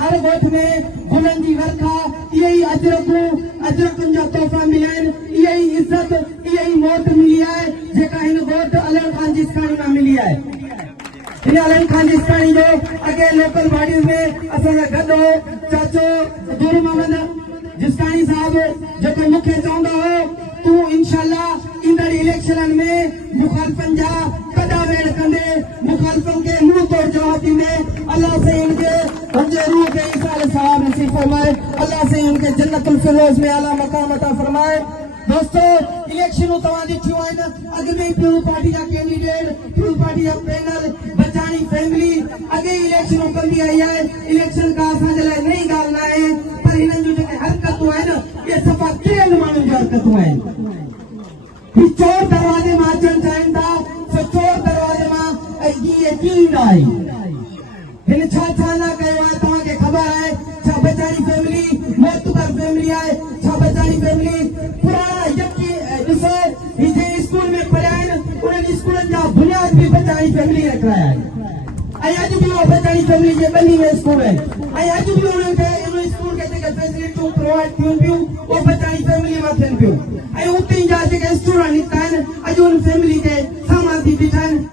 हर गोठ में गुलनि जी वर्खा, यही अजरकनि जा तोहफ़ा मिलिया आहिनि, यही इज़त, यही मोट मिली आहे जेका हिन गोठ अली खान जिस्तानी मां मिली आहे। हिन अली खान जिस्तानी जो अॻे लोकल बॉडीज़ में असां सां गॾु हो चाचो दूर मोहम्मद जिस्तानी साहिब, जेको मूंखे चवंदो हो तूं इंशाअल्लाह ईंदड़ इलेक्शननि में मुखालफ़नि जा कॾा वेड़ कंदे, मुखालफ़नि खे मुंहुं तोड़ जवाब ॾींदे। अल्लाह से इनके उनके रूह के ईसाल सवाब नसीब फरमाए, अल्लाह से उनके जन्नतुल फिरदौस में आला मकाम अता फरमाए। दोस्तों, इलेक्शन तव्हां ॾिठियूं आहिनि, अॻु में पीपल्स पार्टी जा कैंडिडेट, पीपल्स पार्टी जा पैनल, बचाणी फैमिली अॻे इलेक्शन कंदी आई आहे। इलेक्शन का असांजे लाइ नई ॻाल्हि न आहे, पर हिननि जूं जेके हरकतूं आहिनि इहे सफ़ा कियल माण्हुनि जूं हरकतूं आहिनि। ही चोर दरवाजे मां अचणु चाहिनि था, सो चोर दरवाजे मां इहे कींदा आहिनि। हिन छा छा न कयो आहे तव्हांखे ख़बर आहे? छा बचाणी फैमिली मोतबर फैमिली आहे? छा बचाणी फैमिली पुराणा यकी ॾिसो, ही जंहिं स्कूल में पढ़िया आहिनि उन्हनि स्कूलनि जा बुनियाद बि बचाणी फैमिली रखाया आहिनि, ऐं अॼु बि उहो बचाणी फैमिली जे ॿनी में स्कूल आहिनि, ऐं अॼु बि उन्हनि खे उन स्कूल खे जेके फैसिलिटियूं प्रोवाइड थियनि पियूं उहे बचाणी फैमिली मां थियनि पियूं, ऐं उते जा जेके स्टूडेंट निकिता आहिनि अॼु उन फैमिली खे